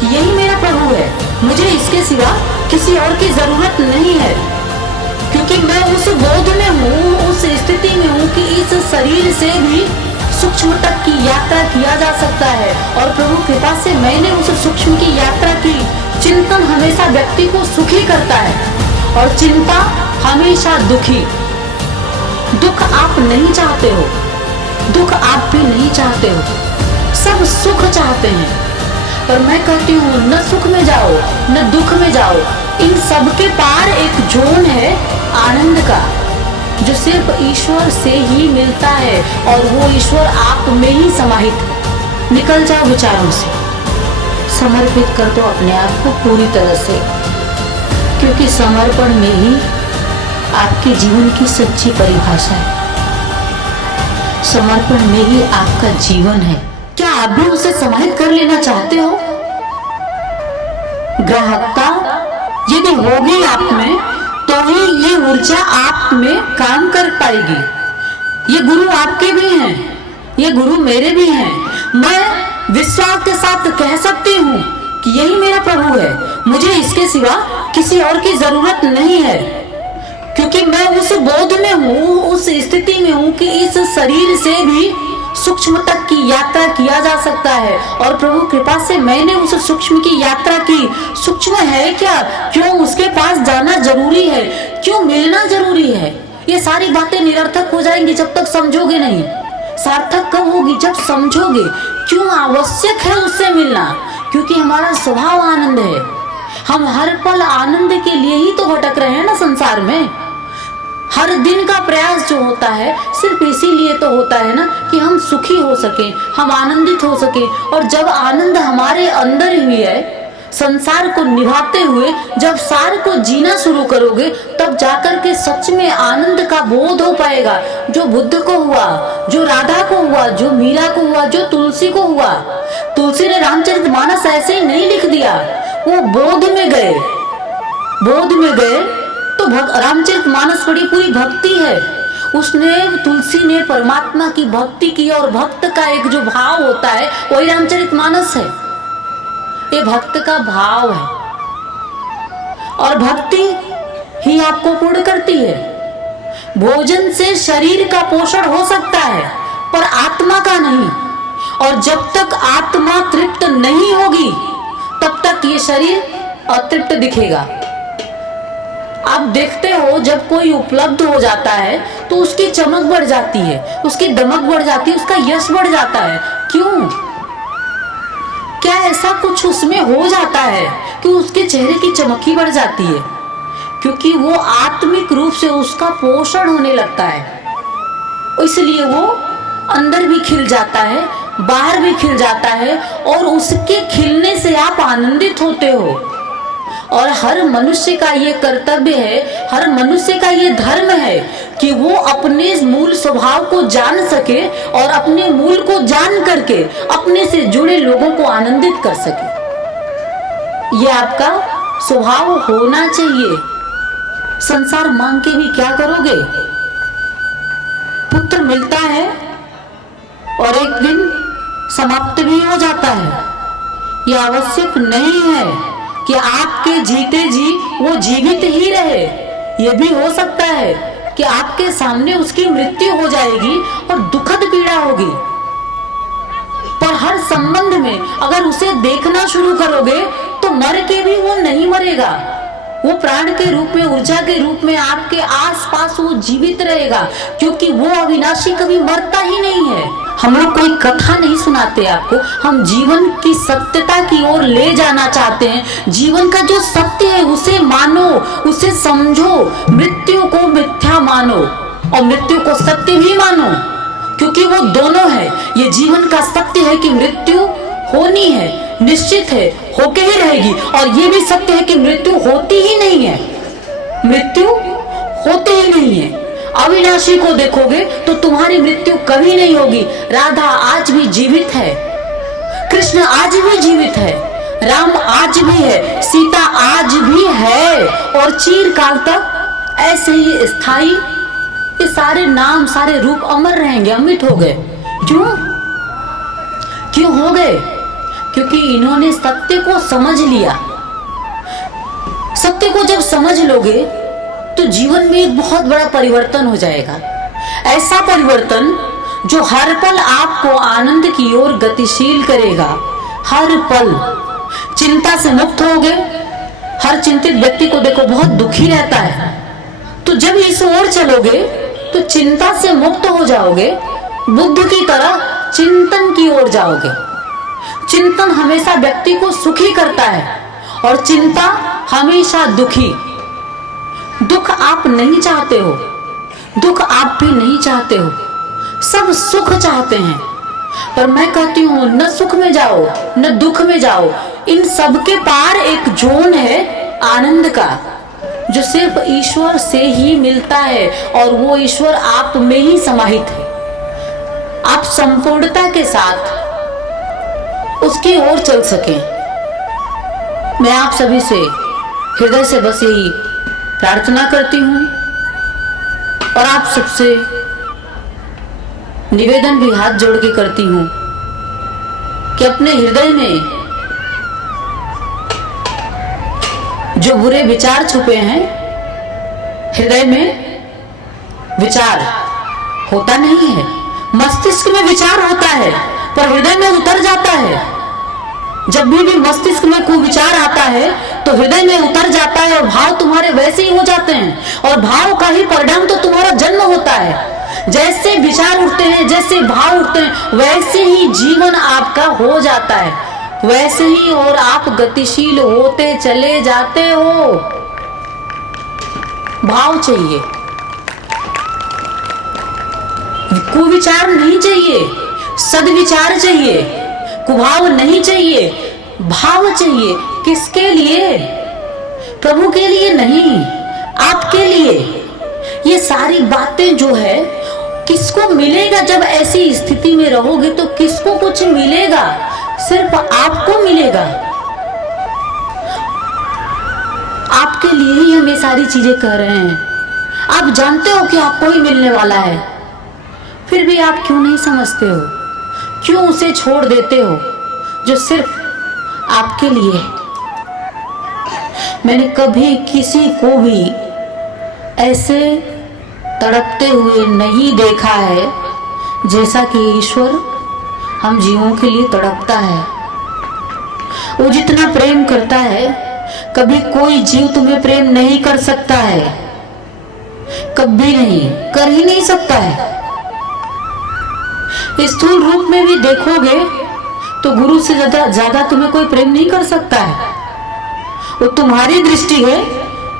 कि यही मेरा प्रभु है, मुझे इसके सिवा किसी और की जरूरत नहीं है, क्योंकि मैं उस बोध में हूँ, उस स्थिति में हूँ कि इस शरीर से भी सूक्ष्म तक की यात्रा किया जा सकता है। और प्रभु कृपा से मैंने उस सूक्ष्म की यात्रा की। चिंतन हमेशा व्यक्ति को सुखी करता है और चिंता हमेशा दुखी। दुख आप नहीं चाहते हो, दुख आप भी नहीं चाहते हो, सब सुख चाहते हैं। पर मैं कहती हूँ न सुख में जाओ न दुख में जाओ, इन सब के पार एक जोन है आनंद का, जो सिर्फ ईश्वर से ही मिलता है और वो ईश्वर आप में ही समाहित है। निकल जाओ विचारों से, समर्पित कर दो अपने आप को पूरी तरह से, क्योंकि समर्पण में ही आपके जीवन की सच्ची परिभाषा है। समर्पण में ही आपका जीवन है। क्या आप भी उसे समाहित कर लेना चाहते हो? ग्राहकता यदि होगी आप में तो ही ये ऊर्जा आप में काम कर पाएगी। ये गुरु आपके भी हैं, ये गुरु मेरे भी हैं। मैं विश्वास के साथ कह सकती हूँ कि यही मेरा प्रभु है, मुझे इसके सिवा किसी और की जरूरत नहीं है, क्योंकि मैं उस बोध में हूँ, उस स्थिति में हूँ कि इस शरीर से भी सूक्ष्म तक की यात्रा किया जा सकता है। और प्रभु कृपा से मैंने उस सूक्ष्म की यात्रा की। सूक्ष्म है क्या? क्यों उसके पास जाना जरूरी है? क्यों मिलना जरूरी है? ये सारी बातें निरर्थक हो जाएंगी जब तक समझोगे नहीं। सार्थक कब होगी? जब समझोगे क्यों आवश्यक है उससे मिलना। क्योंकि हमारा स्वभाव आनंद है, हम हर पल आनंद के लिए ही तो भटक रहे हैं ना संसार में। हर दिन का प्रयास जो होता है सिर्फ इसीलिए तो होता है ना कि हम सुखी हो सके, हम आनंदित हो सके। और जब आनंद हमारे अंदर ही है, संसार को निभाते हुए जब सार को जीना शुरू करोगे, तब जाकर के सच में आनंद का बोध हो पाएगा। जो बुद्ध को हुआ, जो राधा को हुआ, जो मीरा को हुआ, जो तुलसी को हुआ। तुलसी ने रामचरितमानस ऐसे ही नहीं लिख दिया, वो बोध में गए। बोध में गए तो रामचरितमानस बड़ी पूरी भक्ति है। उसने, तुलसी ने परमात्मा की भक्ति की, और भक्त का एक जो भाव होता है वही रामचरितमानस है। ये भक्त का भाव है, और भक्ति ही आपको पूर्ण करती है। भोजन से शरीर का पोषण हो सकता है पर आत्मा का नहीं, और जब तक आत्मा तृप्त नहीं होगी तब तक ये शरीर अतृप्त दिखेगा। आप देखते हो जब कोई उपलब्ध हो जाता है तो उसकी चमक बढ़ जाती है, उसकी दमक बढ़ जाती है, उसका यश बढ़ जाता है। क्यों? क्या ऐसा कुछ उसमें हो जाता है कि उसके चेहरे की चमक ही बढ़ जाती है? क्योंकि वो आत्मिक रूप से उसका पोषण होने लगता है, इसलिए वो अंदर भी खिल जाता है, बाहर भी खिल जाता है, और उसके खिलने से आप आनंदित होते हो। और हर मनुष्य का ये कर्तव्य है, हर मनुष्य का ये धर्म है कि वो अपने मूल स्वभाव को जान सके और अपने मूल को जान करके अपने से जुड़े लोगों को आनंदित कर सके। ये आपका स्वभाव होना चाहिए। संसार मांग के भी क्या करोगे? पुत्र मिलता है और एक दिन समाप्त भी हो जाता है। यह आवश्यक नहीं है कि आपके जीते जी वो जीवित ही रहे। ये भी हो सकता है कि आपके सामने उसकी मृत्यु हो जाएगी और दुखद पीड़ा होगी। पर हर संबंध में अगर उसे देखना शुरू करोगे तो मर के भी वो नहीं मरेगा, वो प्राण के रूप में, ऊर्जा के रूप में आपके आसपास वो जीवित रहेगा, क्योंकि वो अविनाशी कभी मरता ही नहीं है। हम लोग कोई कथा नहीं सुनाते आपको, हम जीवन की सत्यता की ओर ले जाना चाहते हैं। जीवन का जो सत्य है उसे मानो, उसे समझो। मृत्यु को मिथ्या मानो और मृत्यु को सत्य भी मानो, क्योंकि वो दोनों है। ये जीवन का सत्य है कि मृत्यु होनी है, निश्चित है, होके ही रहेगी। और ये भी सत्य है कि मृत्यु होती ही नहीं है, मृत्यु होती ही नहीं है। अविनाशी को देखोगे तो तुम्हारी मृत्यु कभी नहीं होगी। राधा आज भी जीवित है, कृष्ण आज भी जीवित है, राम आज भी है, सीता आज भी है, और चिरकाल तक ऐसे ही स्थायी ये सारे नाम, सारे रूप अमर रहेंगे, अमिट हो गए। क्यों हो गए? क्योंकि इन्होंने सत्य को समझ लिया। सत्य को जब समझ लोगे तो जीवन में एक बहुत बड़ा परिवर्तन हो जाएगा। ऐसा परिवर्तन जो हर पल आपको आनंद की ओर गतिशील करेगा। हर पल चिंता से मुक्त होगे। हर चिंतित व्यक्ति को देखो बहुत दुखी रहता है, तो जब इस ओर चलोगे तो चिंता से मुक्त हो जाओगे। बुद्ध की तरह चिंतन की ओर जाओगे। चिंतन हमेशा व्यक्ति को सुखी करता है और चिंता हमेशा दुखी। दुख आप नहीं चाहते हो, दुख आप भी नहीं चाहते हो, सब सुख चाहते हैं। पर मैं कहती हूं न सुख में जाओ न दुख में जाओ, इन सब के पार एक जोन है आनंद का, जो सिर्फ ईश्वर से ही मिलता है और वो ईश्वर आप में ही समाहित है। आप संपूर्णता के साथ उसकी ओर चल सकें। मैं आप सभी से हृदय से बस यही प्रार्थना करती हूं और आप सबसे निवेदन भी हाथ जोड़ के करती हूं कि अपने हृदय में जो बुरे विचार छुपे हैं, हृदय में विचार होता नहीं है, मस्तिष्क में विचार होता है पर हृदय में उतर जाता है। जब भी मस्तिष्क में कोई विचार आता है तो हृदय में उतर जाता है और भाव तुम्हारे वैसे ही हो जाते हैं और भाव का ही परिणाम तो तुम्हारा जन्म होता है। जैसे विचार उठते हैं, जैसे भाव उठते हैं, वैसे ही जीवन आपका हो जाता है, वैसे ही और आप गतिशील होते चले जाते हो। भाव चाहिए, कुविचार नहीं चाहिए, सद्विचार चाहिए, कुभाव नहीं चाहिए, भाव चाहिए। किसके लिए? प्रभु के लिए नहीं, आपके लिए। ये सारी बातें जो है किसको मिलेगा? जब ऐसी स्थिति में रहोगे तो किसको कुछ मिलेगा? सिर्फ आपको मिलेगा। आपके लिए ही हम ये सारी चीजें कह रहे हैं। आप जानते हो कि आपको ही मिलने वाला है, फिर भी आप क्यों नहीं समझते हो? क्यों उसे छोड़ देते हो जो सिर्फ आपके लिए है? मैंने कभी किसी को भी ऐसे तड़पते हुए नहीं देखा है जैसा कि ईश्वर हम जीवों के लिए तड़पता है। वो जितना प्रेम करता है, कभी कोई जीव तुम्हें प्रेम नहीं कर सकता है, कभी नहीं, कर ही नहीं सकता है। स्थूल रूप में भी देखोगे तो गुरु से ज्यादा तुम्हें कोई प्रेम नहीं कर सकता है। वो तुम्हारी दृष्टि है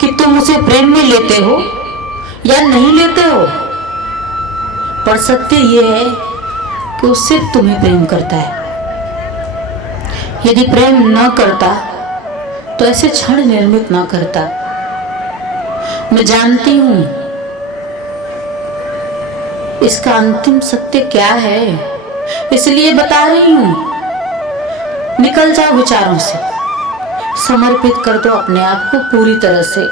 कि तुम उसे प्रेम में लेते हो या नहीं लेते हो, पर सत्य ये है कि वो सिर्फ तुम्हें प्रेम करता है। यदि प्रेम न करता तो ऐसे क्षण निर्मित ना करता। मैं जानती हूं इसका अंतिम सत्य क्या है, इसलिए बता रही हूं। निकल जाओ विचारों से, समर्पित कर दो अपने आप को पूरी तरह से,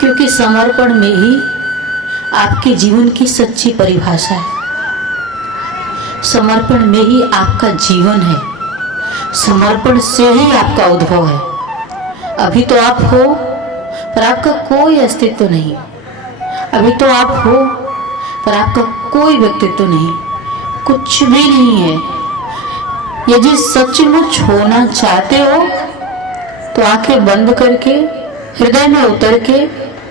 क्योंकि समर्पण में ही आपके जीवन की सच्ची परिभाषा है। समर्पण में ही आपका जीवन है, समर्पण से ही आपका उद्भव है। अभी तो आप हो पर आपका कोई अस्तित्व नहीं, अभी तो आप हो पर आपका कोई व्यक्तित्व नहीं, कुछ भी नहीं है। यदि सचमुच होना चाहते हो तो आंखें बंद करके हृदय में उतर के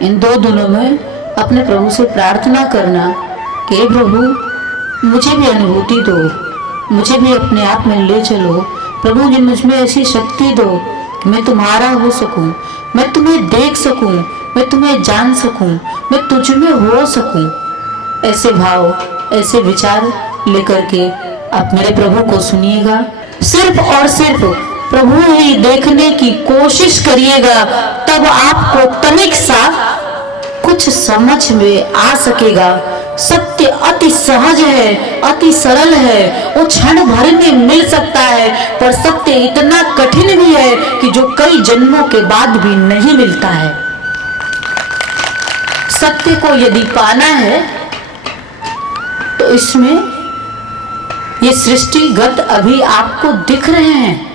इन दो दिनों में अपने प्रभु से प्रार्थना करना कि हे प्रभु, मुझे भी अनुभूति दो, मुझे भी अपने आप में ले चलो। प्रभु जी, मुझ में ऐसी शक्ति दो कि मैं तुम्हारा हो सकूं, मैं तुम्हें देख सकूं, मैं तुम्हें जान सकूं, मैं तुझ में हो सकूं। ऐसे भाव, ऐसे विचार लेकर के आप मेरे प्रभु को सुनिएगा। सिर्फ और सिर्फ प्रभु ही देखने की कोशिश करिएगा, तब आपको तनिक सा कुछ समझ में आ सकेगा। सत्य अति सहज है, अति सरल है, वो क्षण भर में मिल सकता है, पर सत्य इतना कठिन भी है कि जो कई जन्मों के बाद भी नहीं मिलता है। सत्य को यदि पाना है तो इसमें ये सृष्टिगत अभी आपको दिख रहे हैं,